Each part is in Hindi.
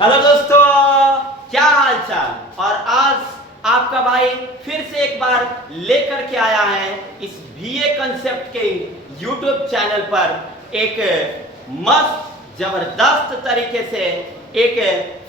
हेलो दोस्तों, क्या हाल चाल। और आज आपका भाई फिर से एक बार लेकर के आया है इस बीए कंसेप्ट के यूट्यूब चैनल पर एक मस्त जबरदस्त तरीके से एक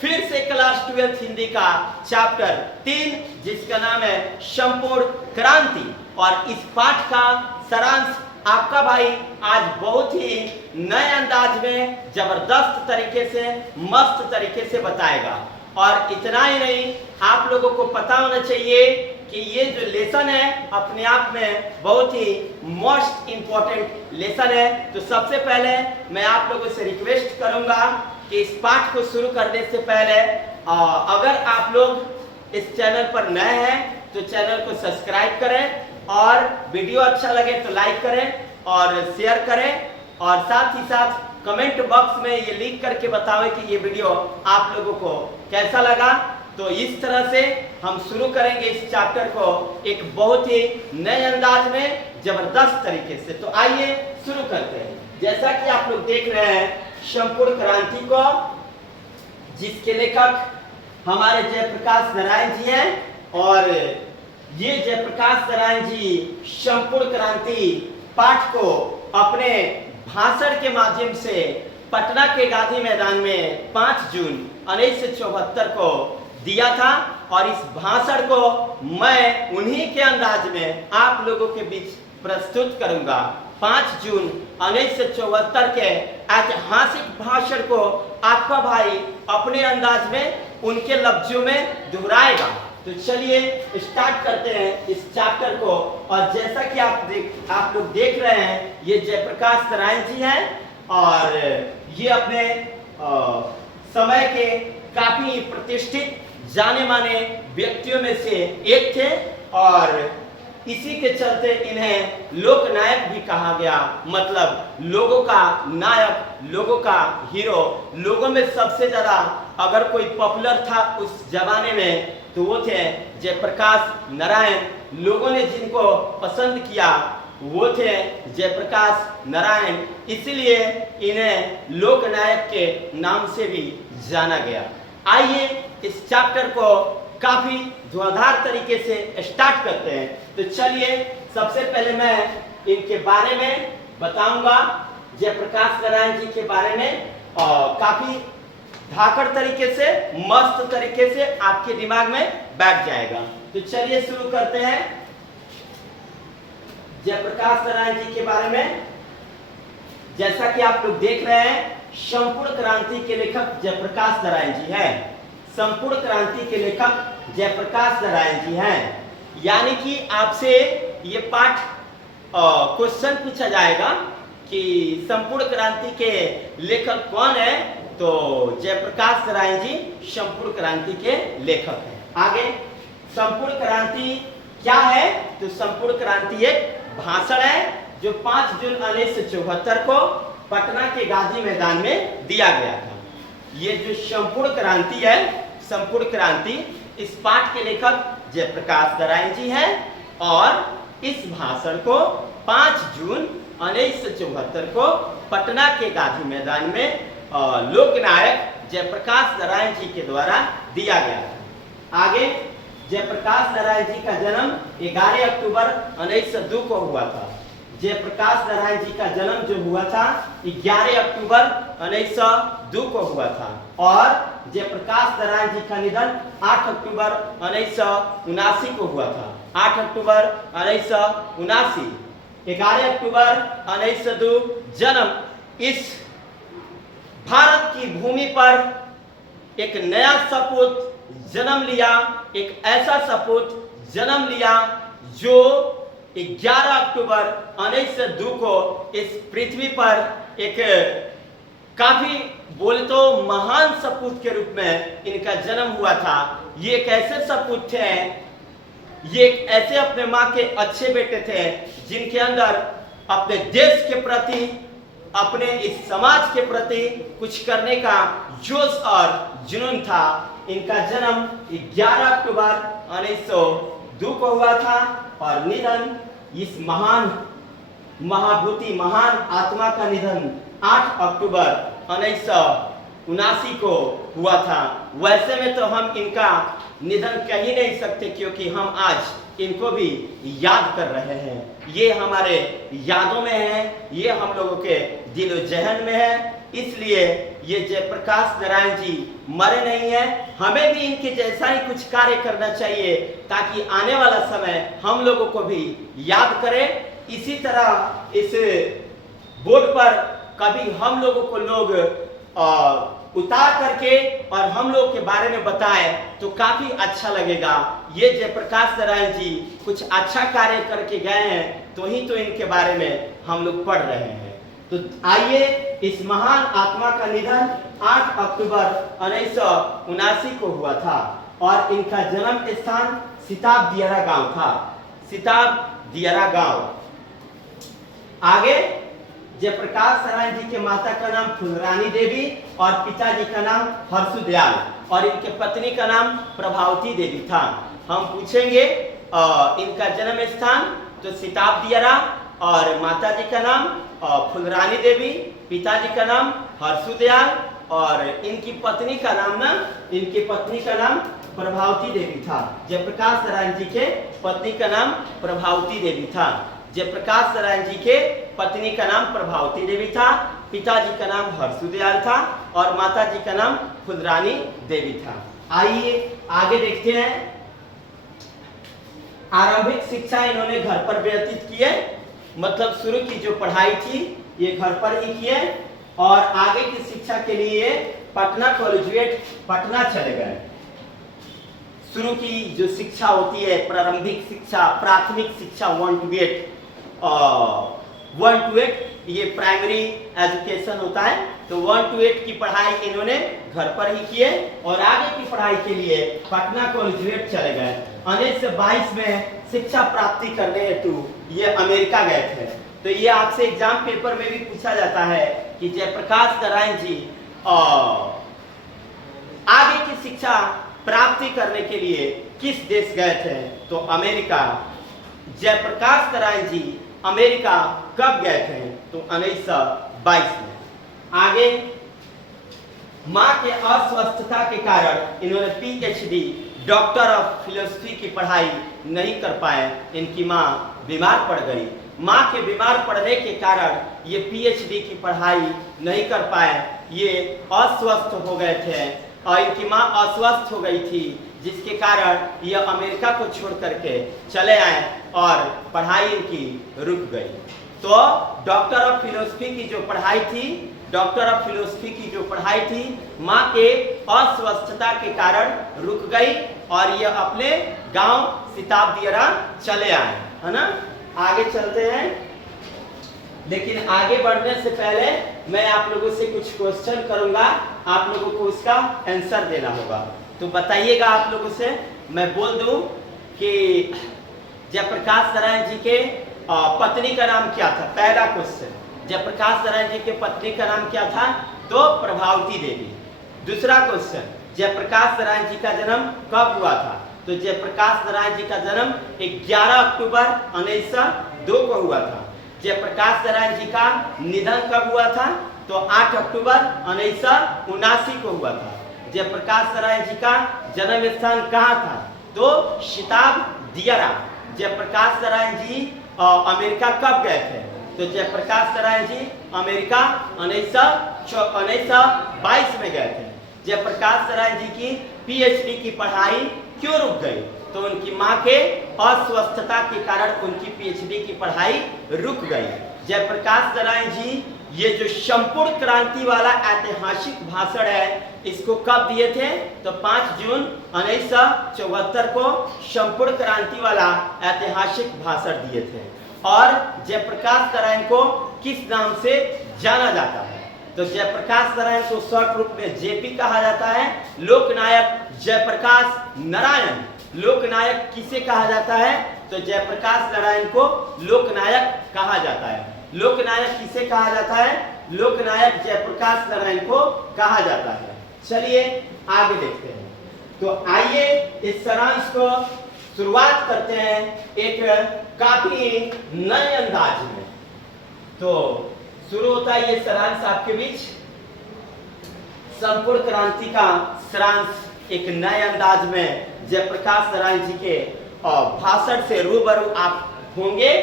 फिर से क्लास 12 हिंदी का चैप्टर 3 जिसका नाम है संपूर्ण क्रांति। और इस पाठ का सारांश आपका भाई आज बहुत ही नए अंदाज में जबरदस्त तरीके से मस्त तरीके से बताएगा। और इतना ही नहीं, आप लोगों को पता होना चाहिए कि ये जो लेसन है अपने आप में बहुत ही मोस्ट इम्पोर्टेंट लेसन है। तो सबसे पहले मैं आप लोगों से रिक्वेस्ट करूंगा कि इस पाठ को शुरू करने से पहले अगर आप लोग इस चैनल पर नए हैं तो चैनल को सब्सक्राइब करें और वीडियो अच्छा लगे तो लाइक करें और शेयर करें और साथ ही साथ कमेंट बॉक्स में ये लिख करके बताओ कि ये वीडियो आप लोगों को कैसा लगा। तो इस तरह से हम शुरू करेंगे इस चैप्टर को एक बहुत ही नए अंदाज में जबरदस्त तरीके से। तो आइए शुरू करते हैं। जैसा कि आप लोग देख रहे हैं संपूर्ण क्रांति को, जिसके लेखक हमारे जयप्रकाश नारायण जी हैं। और ये जयप्रकाश नारायण जी संपूर्ण क्रांति पाठ को अपने भाषण के माध्यम से पटना के गांधी मैदान में 5 जून 1974 को दिया था। और इस भाषण को मैं उन्हीं के अंदाज में आप लोगों के बीच प्रस्तुत करूंगा। 5 जून 1974 के ऐतिहासिक भाषण को आपका भाई अपने अंदाज में उनके लफ्जों में दोहराएगा। तो चलिए स्टार्ट करते हैं इस चैप्टर को। और जैसा कि आप लोग देख रहे हैं ये जयप्रकाश नारायण जी हैं और ये अपने समय के काफी प्रतिष्ठित जाने माने व्यक्तियों में से एक थे। और इसी के चलते इन्हें लोकनायक भी कहा गया, मतलब लोगों का नायक, लोगों का हीरो। लोगों में सबसे ज्यादा अगर कोई पॉपुलर था उस जमाने में तो वो थे जयप्रकाश नारायण। लोगों ने जिनको पसंद किया वो थे जयप्रकाश नारायण, इसलिए इन्हें लोकनायक के नाम से भी जाना गया। आइए इस चैप्टर को काफी धुआंधार तरीके से स्टार्ट करते हैं। तो चलिए सबसे पहले मैं इनके बारे में बताऊंगा, जयप्रकाश नारायण जी के बारे में, और काफी धाकड़ तरीके से मस्त तरीके से आपके दिमाग में बैठ जाएगा। तो चलिए शुरू करते हैं जयप्रकाश नारायण जी के बारे में। जैसा कि आप लोग देख रहे हैं संपूर्ण क्रांति के लेखक जयप्रकाश नारायण जी हैं। संपूर्ण क्रांति के लेखक जयप्रकाश नारायण जी हैं। यानी कि आपसे ये पाठ क्वेश्चन पूछा जाएगा कि संपूर्ण क्रांति के लेखक कौन है, तो जयप्रकाश नारायण जी संपूर्ण क्रांति के लेखक हैं। आगे संपूर्ण क्रांति क्या है, तो संपूर्ण क्रांति एक भाषण है जो 5 जून 1974 को पटना के गांधी मैदान में दिया गया था। ये जो संपूर्ण क्रांति है, संपूर्ण क्रांति, इस पाठ के लेखक जयप्रकाश नारायण जी हैं। और इस भाषण को 5 जून 1974 को पटना के गांधी मैदान में लोकनायक जयप्रकाश नारायण जी के द्वारा दिया गया था। आगे जयप्रकाश नारायण जी का जन्म 11 अक्टूबर 1902 को हुआ था। जयप्रकाश नारायण जी का जन्म जो हुआ था 11 अक्टूबर 1902 को हुआ था। और जयप्रकाश नारायण जी का निधन 8 अक्टूबर 1979 को हुआ था। 8 अक्टूबर 1979, 11 अक्टूबर 1902 जन्म। इस भारत की भूमि पर एक नया सपूत जन्म लिया, एक ऐसा सपूत जन्म लिया जो 11 अक्टूबर 1902 को इस पृथ्वी पर एक काफी बोले तो महान सपूत के रूप में इनका जन्म हुआ था। ये एक ऐसे सपूत थे, ये एक ऐसे अपने माँ के अच्छे बेटे थे जिनके अंदर अपने देश के प्रति, अपने इस समाज के प्रति कुछ करने का जोश और जुनून था। इनका जन्म 11 अक्टूबर 1902 को हुआ था और निधन, इस महान महाभूति महान आत्मा का निधन 8 अक्टूबर 1979 को हुआ था। वैसे में तो हम इनका निधन कह ही नहीं सकते, क्योंकि हम आज इनको भी याद कर रहे हैं। ये हमारे यादों में है, ये हम लोगों के दिलो जहन में है। इसलिए ये जयप्रकाश नारायण जी मरे नहीं हैं। हमें भी इनके जैसा ही कुछ कार्य करना चाहिए, ताकि आने वाला समय हम लोगों को भी याद करें। इसी तरह इस बोर्ड पर कभी हम लोगों को लोग उतार करके और हम लोग के बारे में बताएं तो काफी अच्छा लगेगा। ये जयप्रकाश नारायण जी कुछ अच्छा कार्य करके गए हैं, तो ही तो इनके बारे में हम लोग पढ़ रहे हैं। तो आइए, इस महान आत्मा का निधन 8 अक्टूबर 1979 को हुआ था और इनका जन्म स्थान सिताब दियारा गांव था। सिताब दियारा गांव। आगे, जयप्रकाश नारायण जी के माता का नाम फुलरानी देवी और पिताजी का नाम हर्षुदयाल और इनके पत्नी का नाम प्रभावती देवी था। हम पूछेंगे इनका जन्म स्थान तो सिताब दियारा और माता जी का नाम फुलरानी देवी, पिताजी का नाम हर्षुदयाल और इनकी पत्नी का नाम प्रभावती देवी था। जयप्रकाश नारायण जी के पत्नी का नाम प्रभावती देवी था। जयप्रकाश नारायण जी के पत्नी का नाम प्रभावती देवी था, पिताजी का नाम हर्षुदयाल था और माता जी का नाम फुलरानी देवी था। आइए आगे देखते हैं। आरंभिक शिक्षा इन्होंने घर पर व्यतीत किए, मतलब शुरू की जो पढ़ाई थी ये घर पर ही किए और आगे की शिक्षा के लिए पटना कॉलेजिएट पटना चले गए। शुरू की जो शिक्षा होती है, प्रारंभिक शिक्षा, प्राथमिक शिक्षा 1 to 8 ये प्राइमरी एजुकेशन होता है। तो 1 to 8 की पढ़ाई इन्होंने घर पर ही किए और आगे की पढ़ाई के लिए पटना कॉलेजिएट चले गए। 1922 में शिक्षा प्राप्ति करने हेतु ये अमेरिका गए थे। तो ये आपसे एग्जाम पेपर में भी पूछा जाता है कि जयप्रकाश नारायण जी आगे की शिक्षा प्राप्ति करने के लिए किस देश गए थे, तो अमेरिका। जयप्रकाश नारायण जी अमेरिका कब गए थे, तो 1922 में। आगे, मां के अस्वस्थता के कारण इन्होंने पीएचडी डॉक्टर ऑफ फिलोसफी की पढ़ाई नहीं कर पाए। इनकी मां बीमार पड़ गई। मां के बीमार पड़ने के कारण ये पीएचडी की पढ़ाई नहीं कर पाए। ये अस्वस्थ हो गए थे और इनकी मां अस्वस्थ हो गई थी, जिसके कारण ये अमेरिका को छोड़ करके चले आए और पढ़ाई इनकी रुक गई। तो डॉक्टर ऑफ फिलोसफी की जो पढ़ाई थी मां के अस्वस्थता के कारण रुक गई और ये अपने गांव सिताब दियारा चले आए, है ना। आगे चलते हैं, लेकिन आगे बढ़ने से पहले मैं आप लोगों से कुछ क्वेश्चन करूंगा, आप लोगों को उसका आंसर देना होगा। तो बताइएगा आप लोगों से, मैं बोल दूं कि जयप्रकाश नारायण जी के पत्नी का नाम क्या था। पहला क्वेश्चन, जयप्रकाश नारायण जी के पत्नी का नाम क्या था, तो प्रभावती देवी। दूसरा क्वेश्चन, जयप्रकाश नारायण जी का जन्म कब हुआ था, तो जयप्रकाश नारायण जी का जन्म 11 अक्टूबर 1902 को हुआ था। जयप्रकाश नारायण जी का निधन कब हुआ था, तो 8 अक्टूबर 1979 को हुआ था। जयप्रकाश नारायण जी का जन्म स्थान कहाँ था, तो सिताब दियारा। जयप्रकाश नारायण जी अमेरिका कब गए थे, तो जयप्रकाश नारायण जी अमेरिका 1922 में गए थे। जयप्रकाश नारायण जी की पीएचडी की पढ़ाई क्यों रुक गई, तो उनकी मां के अस्वस्थता के कारण उनकी पीएचडी की पढ़ाई रुक गई। जयप्रकाश नारायण जी ये जो संपूर्ण क्रांति वाला ऐतिहासिक भाषण है, इसको कब दिए थे, तो 5 जून 1974 को संपूर्ण क्रांति वाला ऐतिहासिक भाषण दिए थे। और जयप्रकाश नारायण को किस नाम से जाना जाता है, तो जयप्रकाश नारायण को शॉर्ट रूप में जेपी कहा जाता है। लोकनायक जयप्रकाश नारायण। लोकनायक किसे कहा जाता है, तो जयप्रकाश नारायण को लोकनायक कहा जाता है। लोकनायक किसे कहा जाता है, लोकनायक जयप्रकाश नारायण को कहा जाता है। चलिए आगे देखते हैं। तो आइए इस सारांश को शुरुआत करते हैं एक काफी नए अंदाज में। तो शुरू होता है ये सारांश आपके बीच। संपूर्ण क्रांति का सारांश एक नए अंदाज में जयप्रकाश नारायण जी के भाषण से रूबरू आप होंगे।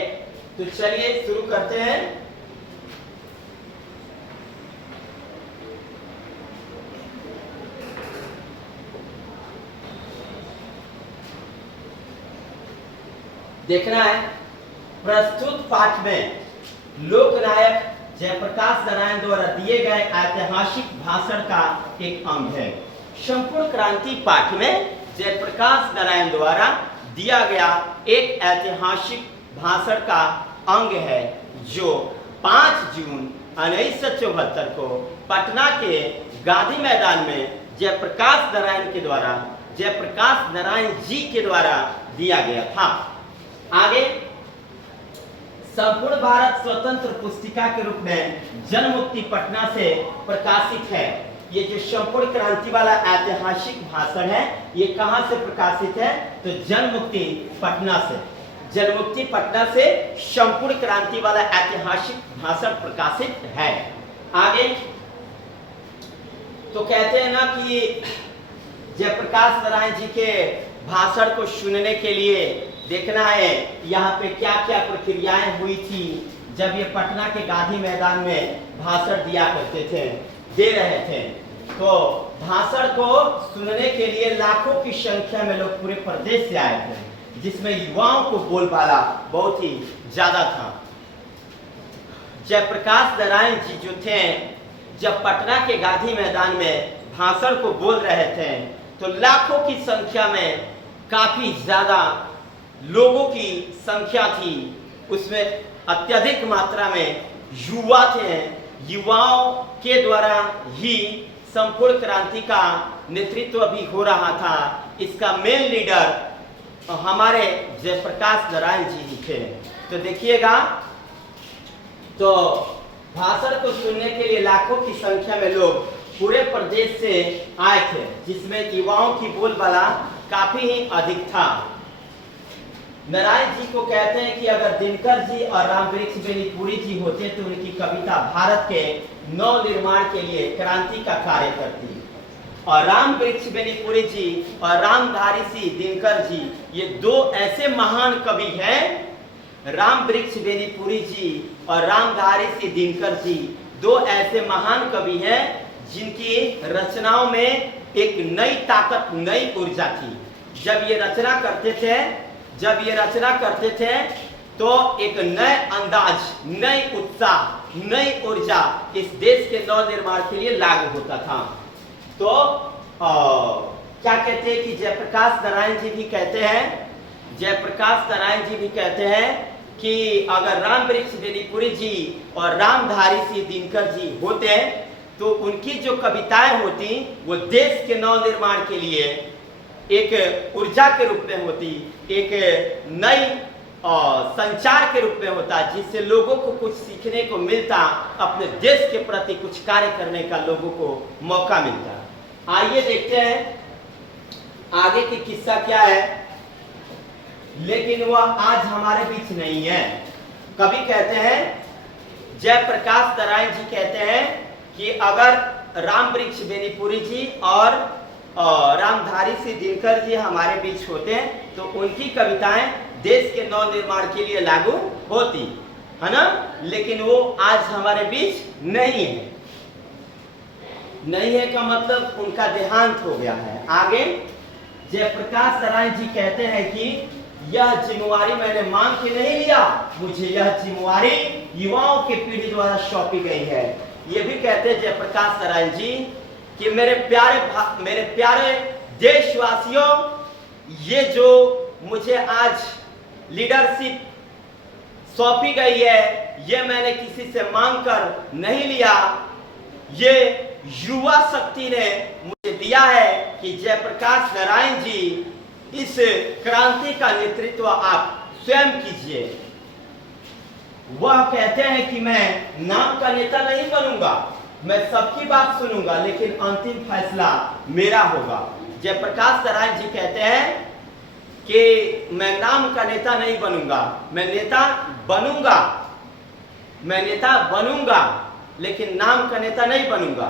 तो चलिए शुरू करते हैं। देखना है प्रस्तुत पाठ में लोकनायक जयप्रकाश नारायण द्वारा दिए गए ऐतिहासिक भाषण का एक अंग है। संपूर्ण क्रांति पाठ में जयप्रकाश नारायण द्वारा दिया गया एक ऐतिहासिक भाषण का अंग है जो 5 जून 1974 को पटना के गांधी मैदान में जयप्रकाश नारायण जी के द्वारा दिया गया था। आगे संपूर्ण भारत स्वतंत्र पुस्तिका के रूप में जनमुक्ति पटना से प्रकाशित है। ये जो संपूर्ण क्रांति वाला ऐतिहासिक भाषण है ये कहां से प्रकाशित है? तो जनमुक्ति पटना से संपूर्ण क्रांति वाला ऐतिहासिक भाषण प्रकाशित है। आगे तो कहते हैं ना कि जयप्रकाश नारायण जी के भाषण को सुनने के लिए देखना है यहाँ पे क्या क्या प्रक्रियाएं हुई थी जब ये पटना के गांधी मैदान में भाषण दे रहे थे। तो भाषण को सुनने के लिए लाखों की संख्या में लोग पूरे प्रदेश से आए थे, जिसमें युवाओं को बोलबाला बहुत ही ज्यादा था। जयप्रकाश नारायण जी जो थे जब पटना के गांधी मैदान में भाषण को बोल रहे थे तो लाखों की संख्या में काफी ज्यादा लोगों की संख्या थी। उसमें अत्यधिक मात्रा में युवा थे। युवाओं के द्वारा ही संपूर्ण क्रांति का नेतृत्व भी हो रहा था। इसका मेन लीडर हमारे जयप्रकाश नारायण जी ही थे। तो देखिएगा, तो भाषण को सुनने के लिए लाखों की संख्या में लोग पूरे प्रदेश से आए थे, जिसमें युवाओं की बोलबाला काफी ही अधिक था। नारायण जी को कहते हैं कि अगर दिनकर जी और रामवृक्ष बेनीपुरी जी होते तो उनकी कविता भारत के नव निर्माण के लिए क्रांति का कार्य करती। और रामवृक्ष बेनीपुरी जी और रामधारी सिंह दिनकर जी ये दो ऐसे महान कवि हैं। रामवृक्ष बेनीपुरी जी और रामधारी सिंह दिनकर जी दो ऐसे महान कवि हैं जिनकी रचनाओं में एक नई ताकत, नई ऊर्जा थी। जब ये रचना करते थे तो एक नए अंदाज, नई उत्साह, नई ऊर्जा इस देश के नव निर्माण के लिए लागू होता था। तो क्या कहते हैं कि जयप्रकाश नारायण जी भी कहते हैं कि अगर रामवृक्ष बेनीपुरी जी और रामधारी सिंह दिनकर जी होते तो उनकी जो कविताएं होती वो देश के नव निर्माण के लिए एक ऊर्जा के रूप में होती, एक नई संचार के रूप में होता, जिससे लोगों को कुछ सीखने को मिलता, अपने देश के प्रति कुछ कार्य करने का लोगों को मौका मिलता। आइए देखते हैं आगे की किस्सा क्या है। लेकिन वह आज हमारे बीच नहीं है। कवि कहते हैं, जयप्रकाश नारायण जी कहते हैं कि अगर रामवृक्ष बेनीपुरी जी और रामधारी सिंह दिनकर जी हमारे बीच होते हैं तो उनकी कविताएं देश के नव निर्माण के लिए लागू होती है ना। लेकिन वो आज हमारे बीच नहीं है का मतलब उनका देहांत हो गया है। आगे जयप्रकाश नारायण जी कहते हैं कि यह जिम्मेवारी मैंने मांग के नहीं लिया, मुझे यह जिम्मेवारी युवाओं की पीढ़ी द्वारा सौंपी गई है। ये भी कहते हैं जयप्रकाश नारायण जी कि मेरे प्यारे देशवासियों, ये जो मुझे आज लीडरशिप सौंपी गई है ये मैंने किसी से मांग कर नहीं लिया, ये युवा शक्ति ने मुझे दिया है कि जयप्रकाश नारायण जी इस क्रांति का नेतृत्व आप स्वयं कीजिए। वह कहते हैं कि मैं नाम का नेता नहीं बनूंगा, मैं सबकी बात सुनूंगा, लेकिन अंतिम फैसला मेरा होगा। जयप्रकाश नारायण जी कहते हैं कि मैं नाम का नेता नहीं बनूंगा, मैं नेता बनूंगा, लेकिन नाम का नेता नहीं बनूंगा।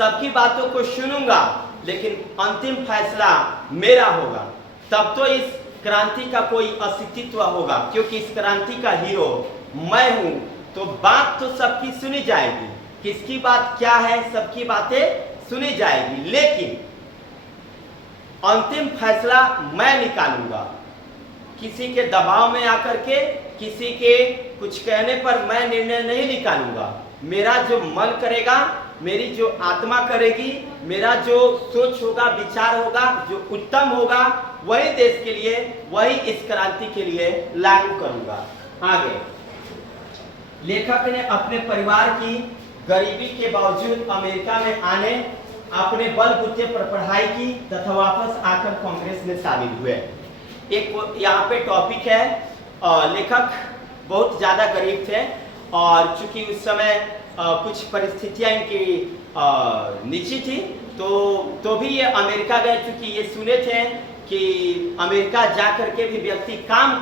सबकी बातों को सुनूंगा, लेकिन अंतिम फैसला मेरा होगा, तब तो इस क्रांति का कोई अस्तित्व होगा, क्योंकि इस क्रांति का हीरो मैं हूं। तो बात तो सबकी सुनी जाएगी, किसकी बात क्या है, सबकी बातें सुनी जाएगी, लेकिन अंतिम फैसला मैं निकालूंगा। किसी के दबाव में आकर के, किसी के कुछ कहने पर मैं निर्णय नहीं निकालूंगा। मेरा जो मन करेगा, मेरी जो आत्मा करेगी, मेरा जो सोच होगा, विचार होगा, जो उत्तम होगा, वही देश के लिए, वही इस क्रांति के लिए लागू करूंगा। आगे लेखक ने अपने परिवार की गरीबी के बावजूद अमेरिका में आने, अपने बलबूते पर पढ़ाई की तथा वापस आकर कांग्रेस में शामिल हुए। एक यहाँ पे टॉपिक है, लेखक बहुत ज़्यादा गरीब थे और चूंकि उस समय कुछ परिस्थितियाँ इनकी नीची थी, तो भी ये अमेरिका गए, चूंकि ये सुने थे कि अमेरिका जा करके भी व्यक्ति काम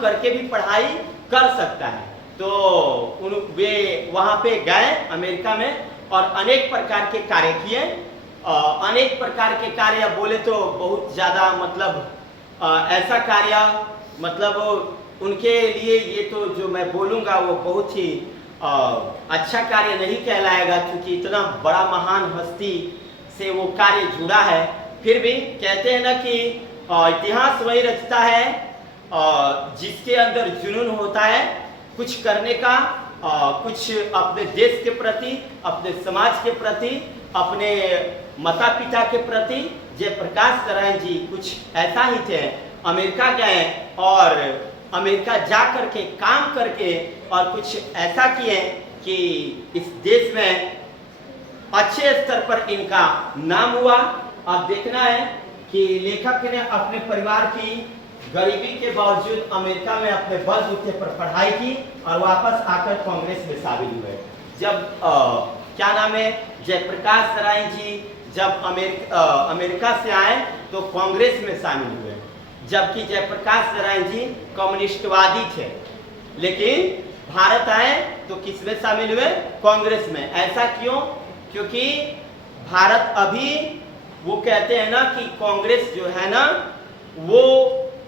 करके भी पढ़ाई कर सकता है। तो वे वहाँ पे गए अमेरिका में और अनेक प्रकार के कार्य किए। अनेक प्रकार के कार्य बोले तो बहुत ज़्यादा, मतलब ऐसा कार्य, मतलब उनके लिए ये तो जो मैं बोलूँगा वो बहुत ही अच्छा कार्य नहीं कहलाएगा, क्योंकि इतना बड़ा महान हस्ती से वो कार्य जुड़ा है। फिर भी कहते हैं ना कि इतिहास वही रचता है जिसके अंदर जुनून होता है कुछ करने का, कुछ अपने देश के प्रति, अपने समाज के प्रति, अपने माता पिता के प्रति। जयप्रकाश नारायण जी कुछ ऐसा ही थे। अमेरिका गए और अमेरिका जा करके काम करके और कुछ ऐसा किए कि इस देश में अच्छे स्तर पर इनका नाम हुआ। अब देखना है कि लेखक ने अपने परिवार की गरीबी के बावजूद अमेरिका में अपने बलबूते पर पढ़ाई की और वापस आकर कांग्रेस में शामिल हुए। जब क्या नाम है, जयप्रकाश नारायण जी जब अमेरिका से आए तो कांग्रेस में शामिल हुए, जबकि जयप्रकाश नारायण जी कम्युनिस्टवादी थे, लेकिन भारत आए तो किस में शामिल हुए, कांग्रेस में। ऐसा क्यों? क्योंकि भारत अभी, वो कहते हैं ना कि कांग्रेस जो है ना, वो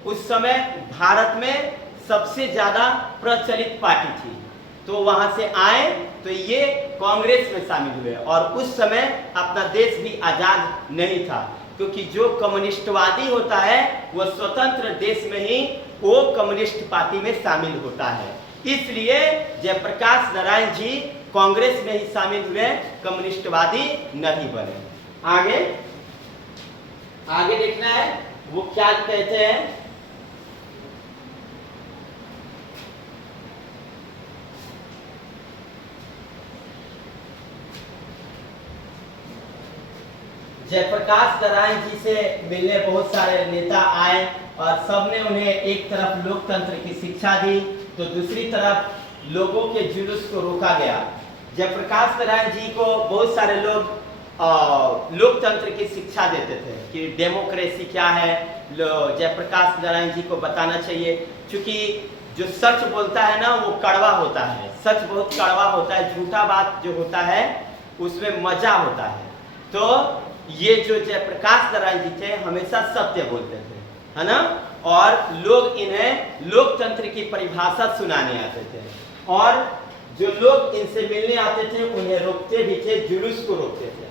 उस समय भारत में सबसे ज्यादा प्रचलित पार्टी थी। तो वहां से आए तो ये कांग्रेस में शामिल हुए और उस समय अपना देश भी आजाद नहीं था, क्योंकि जो कम्युनिस्टवादी होता है वह स्वतंत्र देश में ही वो कम्युनिस्ट पार्टी में शामिल होता है। इसलिए जयप्रकाश नारायण जी कांग्रेस में ही शामिल हुए, कम्युनिस्टवादी नहीं बने। आगे देखना है वो क्या कहते हैं। जयप्रकाश नारायण जी से मिलने बहुत सारे नेता आए और सबने उन्हें एक तरफ लोकतंत्र की शिक्षा दी तो दूसरी तरफ लोगों के जुलूस को रोका गया। जयप्रकाश नारायण जी को बहुत सारे लोग लोकतंत्र की शिक्षा देते थे कि डेमोक्रेसी क्या है, जयप्रकाश नारायण जी को बताना चाहिए, क्योंकि जो सच बोलता है ना वो कड़वा होता है, सच बहुत कड़वा होता है, झूठा बात जो होता है उसमें मजा होता है। तो ये जो जयप्रकाश नारायण जी थे हमेशा सत्य बोलते थे, है ना, और लोग इन्हें लोकतंत्र की परिभाषा सुनाने आते थे और जो लोग इनसे मिलने आते थे उन्हें रोकते भी थे, जुलूस को रोकते थे।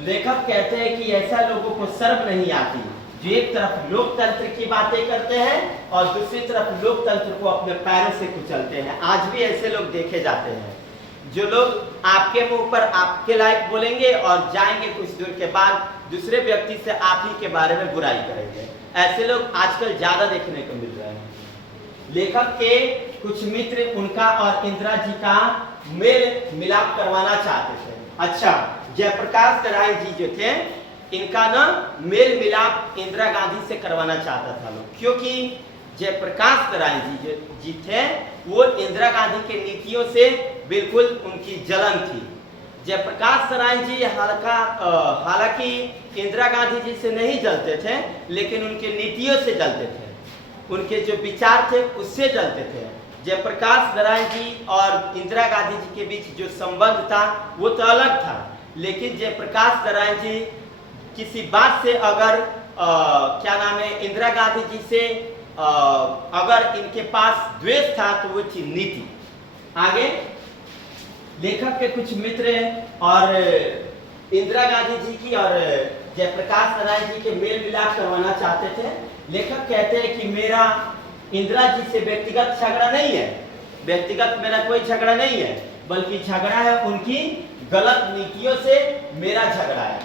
लेखक कहते हैं कि ऐसा लोगों को शर्म नहीं आती जो एक तरफ लोकतंत्र की बातें करते हैं और दूसरी तरफ लोकतंत्र को अपने पैरों से कुचलते हैं। आज भी ऐसे लोग देखे जाते हैं जो लोग आपके मुंह पर आपके लायक बोलेंगे और जाएंगे कुछ दूर के बाद दूसरे व्यक्ति से आप ही के बारे में बुराई करेंगे। ऐसे लोग आजकल ज्यादा देखने को मिल रहे हैं। लेखक के कुछ मित्र उनका और इंदिरा जी का मेल मिलाप करवाना चाहते थे। अच्छा, जयप्रकाश नारायण जी जो थे इनका ना मेल मिलाप इंदिरा गांधी से करवाना चाहता था लोग, क्योंकि जयप्रकाश नारायण जी थे वो इंदिरा गांधी के नीतियों से बिल्कुल उनकी जलन थी। जयप्रकाश नारायण जी हालांकि इंदिरा गांधी जी से नहीं जलते थे, लेकिन उनके नीतियों से जलते थे, उनके जो विचार थे उससे जलते थे। जयप्रकाश नारायण जी और इंदिरा गांधी जी के बीच जो संबंध था वो तो अलग था, लेकिन जयप्रकाश नारायण जी किसी बात से अगर क्या नाम है, इंदिरा गांधी जी से अगर इनके पास द्वेष था तो वो थी नीति। आगे लेखक के कुछ मित्र और इंदिरा गांधी जी की और जयप्रकाश नारायण जी के मेल मिलाप करवाना चाहते थे। लेखक कहते हैं कि मेरा इंदिरा जी से व्यक्तिगत झगड़ा नहीं है, व्यक्तिगत मेरा कोई झगड़ा नहीं है, बल्कि झगड़ा है उनकी गलत नीतियों से मेरा झगड़ा है।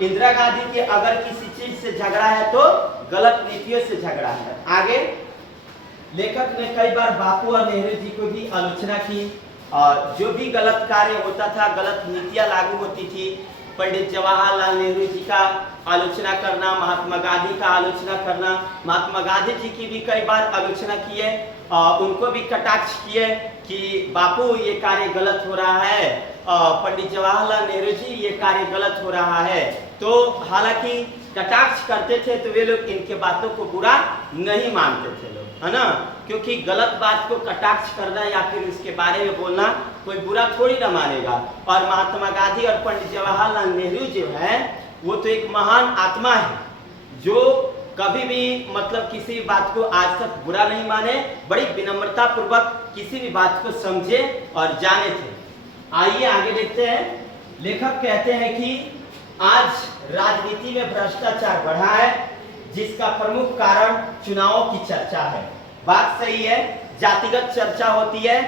इंदिरा गांधी की अगर किसी चीज से झगड़ा है तो गलत नीतियों से झगड़ा है। आगे लेखक ने कई बार बापू और नेहरू जी को भी आलोचना की, और जो भी गलत कार्य होता था, गलत नीतियां लागू होती थी, पंडित जवाहरलाल नेहरू जी का आलोचना करना, महात्मा गांधी का आलोचना करना, महात्मा गांधी जी की भी कई बार आलोचना की है, उनको भी कटाक्ष किए कि बापू ये कार्य गलत हो रहा है, पंडित जवाहरलाल नेहरू जी ये कार्य गलत हो रहा है। तो हालांकि कटाक्ष करते थे तो वे लोग इनके बातों को बुरा नहीं मानते थे लोग, है ना, क्योंकि गलत बात को कटाक्ष करना या फिर इसके बारे में बोलना कोई बुरा थोड़ी ना मानेगा। और महात्मा गांधी और पंडित जवाहरलाल नेहरू जो है वो तो एक महान आत्मा है जो कभी भी मतलब किसी भी बात को आज तक बुरा नहीं माने, बड़ी विनम्रता पूर्वक किसी भी बात को समझे और जाने थे। आइए आगे देखते हैं। लेखक कहते हैं कि आज राजनीति में भ्रष्टाचार बढ़ा है, जिसका प्रमुख कारण चुनावों की चर्चा है। बात सही है, जातिगत चर्चा होती है,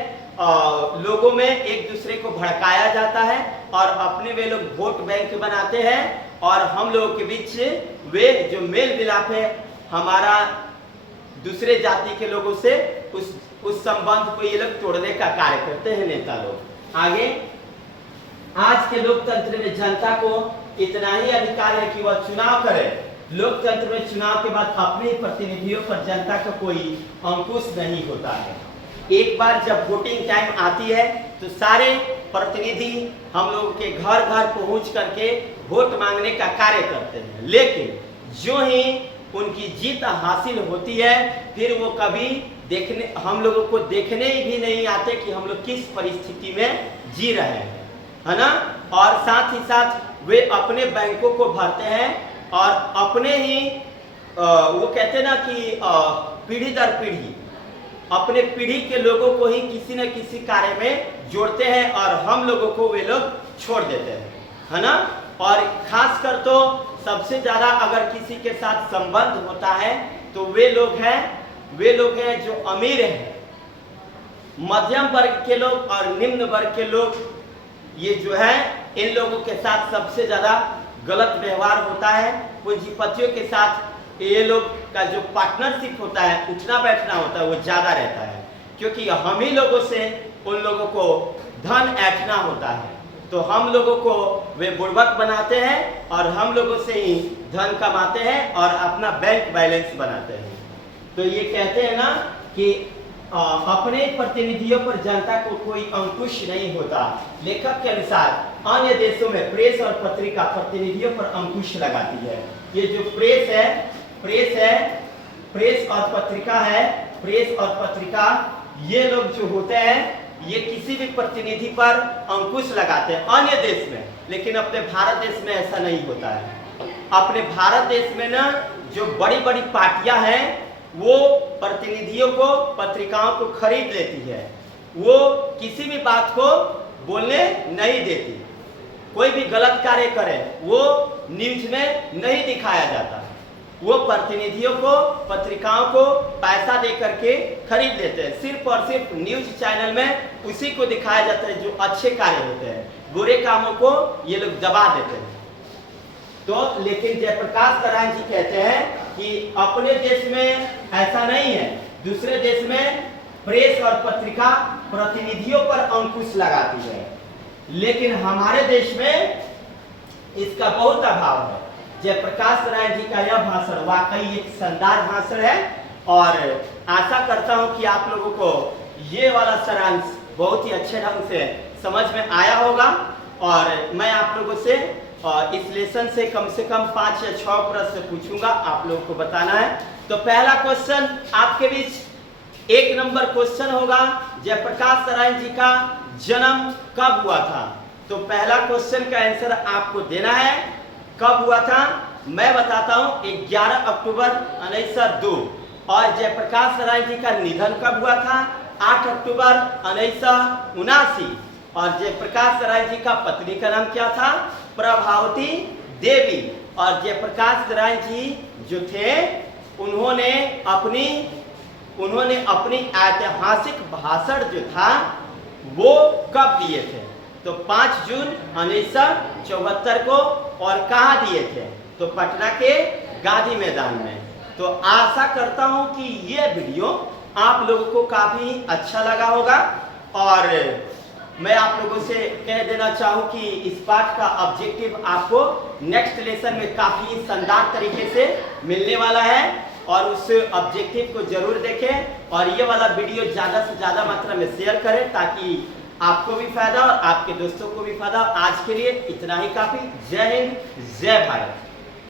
लोगों में एक दूसरे को भड़काया जाता है और अपने वे लोग वोट बैंक बनाते हैं, और हम लोगों के बीच वे जो मेल मिलाप है हमारा दूसरे जाति के लोगों से उस संबंध को ये लोग तोड़ने का कार्य करते हैं नेता लोग। आगे आज के लोकतंत्र में जनता को इतना ही अधिकार है कि वह चुनाव करे। लोकतंत्र में चुनाव के बाद अपने ही प्रतिनिधियों पर जनता का कोई अंकुश नहीं होता है। एक बार जब वोटिंग टाइम आती है तो सारे प्रतिनिधि हम लोग के घर घर पहुंच करके वोट मांगने का कार्य करते हैं, लेकिन जो ही उनकी जीत हासिल होती है फिर वो कभी देखने हम लोगों को देखने भी नहीं आते कि हम लोग किस परिस्थिति में जी रहे हैं, है ना। और साथ ही साथ वे अपने बैंकों को भरते हैं और अपने ही वो कहते हैं ना कि पीढ़ी दर पीढ़ी अपने पीढ़ी के लोगों को ही किसी न किसी कार्य में जोड़ते हैं और हम लोगों को वे लोग छोड़ देते हैं, है ना। और खासकर तो सबसे ज्यादा अगर किसी के साथ संबंध होता है तो वे लोग हैं जो अमीर हैं, मध्यम वर्ग के लोग और निम्न वर्ग के लोग, ये जो है इन लोगों के साथ सबसे ज्यादा गलत व्यवहार होता है। पूंजीपतियों के साथ ये लोग का जो पार्टनरशिप होता है, उठना बैठना होता है, वो ज्यादा रहता है, क्योंकि हम ही लोगों से उन लोगों को धन ऐंठना होता है। तो हम लोगों को वे बुड़बक बनाते हैं और हम लोगों से ही धन कमाते हैं और अपना बैंक बैलेंस बनाते हैं। तो ये कहते हैं ना कि अपने प्रतिनिधियों पर जनता को कोई अंकुश नहीं होता। लेखक के अनुसार अन्य देशों में प्रेस और पत्रिका प्रतिनिधियों पर अंकुश लगाती है। ये जो प्रेस और पत्रिका ये लोग जो होते हैं ये किसी भी प्रतिनिधि पर अंकुश लगाते हैं अन्य देश में, लेकिन अपने भारत देश में ऐसा नहीं होता है। अपने भारत देश में ना जो बड़ी बड़ी पार्टियां हैं वो प्रतिनिधियों को, पत्रिकाओं को खरीद लेती है, वो किसी भी बात को बोलने नहीं देती। कोई भी गलत कार्य करे वो न्यूज में नहीं दिखाया जाता, वो प्रतिनिधियों को, पत्रिकाओं को पैसा दे करके खरीद लेते हैं। सिर्फ और सिर्फ न्यूज चैनल में उसी को दिखाया जाता है जो अच्छे कार्य होते हैं, बुरे कामों को ये लोग दबा देते हैं। तो लेकिन जयप्रकाश नारायण जी कहते हैं कि अपने देश में ऐसा नहीं है, दूसरे देश में प्रेस और पत्रिका प्रतिनिधियों पर अंकुश लगाती है, लेकिन हमारे देश में इसका बहुत अभाव है। जयप्रकाश नारायण जी का यह भाषण वाकई एक शानदार भाषण है और आशा करता हूं कि आप लोगों को ये वाला सारांश बहुत ही अच्छे ढंग से समझ में आया होगा। और मैं आप लोगों से इस लेसन से कम 5 या 6 प्रश्न पूछूंगा, आप लोगों को बताना है। तो पहला क्वेश्चन आपके बीच 1 नंबर क्वेश्चन होगा, जयप्रकाश नारायण जी का जन्म कब हुआ था? तो पहला क्वेश्चन का आंसर आपको देना है। कब हुआ था मैं बताता हूं, 11 अक्टूबर 1902। और जयप्रकाश नारायण जी का निधन कब हुआ था? 8 अक्टूबर 1979। और जयप्रकाश नारायण जी का पत्नी का नाम क्या था? प्रभावती देवी। और जयप्रकाश नारायण जी जो थे उन्होंने अपनी ऐतिहासिक भाषण जो था वो कब दिए थे? तो 5 जून 1974 को। और कहाँ दिए थे? तो पटना के गांधी मैदान में। तो आशा करता हूं कि ये वीडियो आप लोगों को काफी अच्छा लगा होगा। और मैं आप लोगों से कह देना चाहूँ कि इस पाठ का ऑब्जेक्टिव आपको नेक्स्ट लेसन में काफी शानदार तरीके से मिलने वाला है। और उस ऑब्जेक्टिव को जरूर देखें और ये वाला वीडियो ज़्यादा से ज़्यादा मात्रा में शेयर करें ताकि आपको भी फायदा और आपके दोस्तों को भी फायदा। आज के लिए इतना ही काफ़ी। जय हिंद, जय भारत।